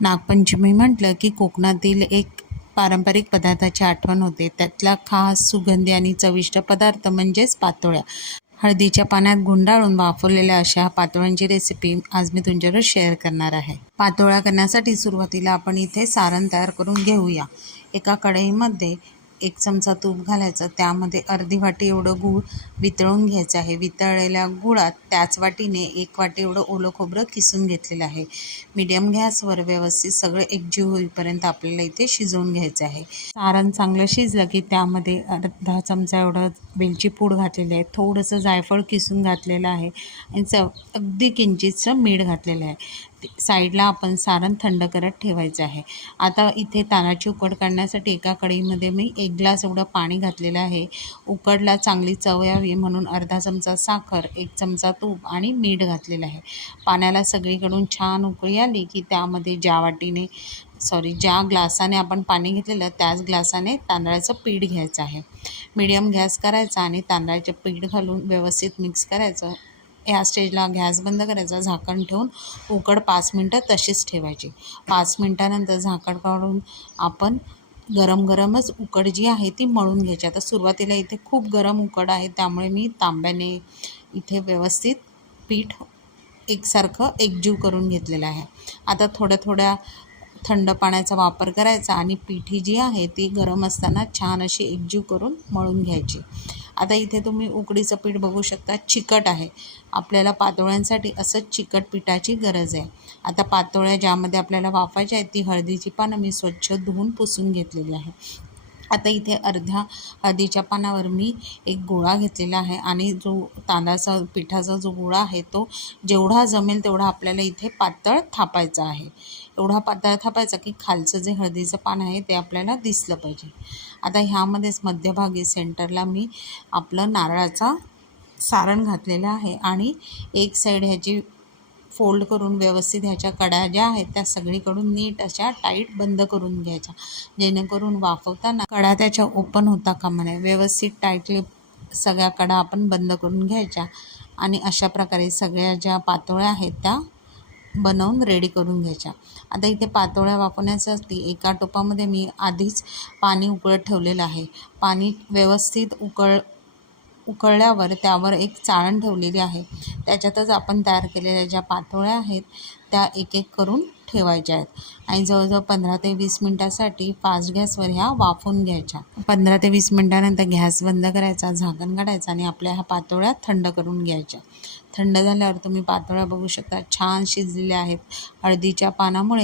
नागपंचमी म्हटलं की कोकणातील एक पारंपरिक पदार्थाची आठवण होते. त्यातला खास सुगंधी आणि चविष्ट पदार्थ म्हणजेच पातोळ्या. हळदीच्या पाण्यात गुंडाळून वाफवलेल्या अशा पातोळ्यांची रेसिपी आज मी तुमच्याबरोबर शेअर करणार आहे. पातोळ्या करण्यासाठी सुरुवातीला आपण इथे सारण तयार करून घेऊया. एका कढईमध्ये 1 चमचा तूप घालायचं, त्यामध्ये अर्धी वाटी एवढं गूळ वितळून घ्यायचं आहे. वितळलेल्या गुळात त्याच वाटीने 1 वाटी एवढं ओलं खोबरं किसून घेतलेलं आहे. मीडियम गॅसवर व्यवस्थित सगळं एकजीव होईपर्यंत आपल्याला इथे शिजवून घ्यायचं आहे. सारण चांगलं शिजलं की त्यामध्ये अर्धा चमचा एवढं वेलची पूड घातलेली आहे, थोडंसं जायफळ किसून घातलेलं आहे आणि अगदी किंचितसं मीठ घातलेलं आहे. साईडला आपण सारण थंड करत ठेवायचं आहे. आता इथे तांदळाची उकड काढण्यासाठी एका कढईमध्ये मी 1 ग्लास एवढं पाणी घातलेलं आहे. उकडला चांगली चव यावी म्हणून अर्धा चमचा साखर, 1 चमचा तूप आणि मीठ घातलेलं आहे. पाण्याला सगळीकडून छान उकळी आली की त्यामध्ये ज्या ग्लासाने आपण पाणी घेतलेलं त्याच ग्लासाने तांदळाचं पीठ घ्यायचं आहे. मीडियम गॅस करायचा आणि तांदळाचं पीठ घालून व्यवस्थित मिक्स करायचं. या स्टेजला गॅस बंद करायचा, झाकण ठेवून उकड 5 मिनटं तशीच ठेवायची. 5 मिनटानंतर झाकण काढून आपण गरमच उकड जी आहे ती मळून घ्यायची. आता सुरुवातीला इथे खूप गरम उकड आहे, त्यामुळे मी तांब्याने इथे व्यवस्थित पीठ एकसारखं एकजीव करून घेतलेलं आहे. आता थोड्या थंड पाण्याचा वापर करायचा आणि पिठी जी आहे ती गरम असताना छान अशी एकजीव करून मळून घ्यायची. आता इथे तुम्ही उकडीचं पीठ बघू शकता, चिकट आहे. आपल्याला पातोळ्यांसाठी असं चिकट पिठाची गरज आहे. आता पातोळ्या ज्यामध्ये आपल्याला वाफायच्या आहेत ती हळदीची पानं मी स्वच्छ धुवून पुसून घेतलेली आहे. आता इथे अर्ध्या हळदीच्या पानावर मी एक गोळा घेतलेला आहे आणि जो तांदळाचा पिठाचा जो गोळा आहे तो जेवढा जमेल तेवढा आपल्याला इथे पातळ थापायचा आहे. एवढा पातळ थापायचा की खालचं जे हळदीचं पान आहे ते आपल्याला दिसलं पाहिजे. आता ह्यामध्येच मध्यभागी सेंटरला मी आपलं नारळाचा सारण घातलेलं आहे आणि एक साईड ह्याची फोल्ड करून व्यवस्थित ह्याच्या कड्या ज्या आहेत त्या सगळीकडून नीट अशा टाईट बंद करून घ्यायच्या, जेणेकरून वाफवताना कडा त्याच्या ओपन होता कामा नये. व्यवस्थित टाईटली सगळ्या कडा आपण बंद करून घ्यायच्या आणि अशा प्रकारे सगळ्या ज्या पातोळ्या आहेत त्या बनवून रेडी करून घ्यायच्या. आता इथे पातोळ्या वाफवण्यासाठी एका टोपामध्ये मी आधीच पाणी उकळत ठेवलेलं आहे. पाणी व्यवस्थित उकळल्यावर त्यावर एक चाळण ठेवलेली आहे. त्याच्यातच आपण तयार केलेल्या ज्या पातोळ्या आहेत त्या एक करून ठेवायच्या आहेत आणि जवळजवळ 15 ते 20 मिनटासाठी फास्ट गॅसवर ह्या वाफवून घ्यायच्या. 15 ते 20 मिनटानंतर गॅस बंद करायचा, झाकण काढायचं आणि आपल्या ह्या पातोळ्या थंड करून घ्यायच्या. थंड झाल्यावर तुम्ही पातोळ्या बघू शकता छान शिजलेल्या आहेत. हळदीच्या पानामुळे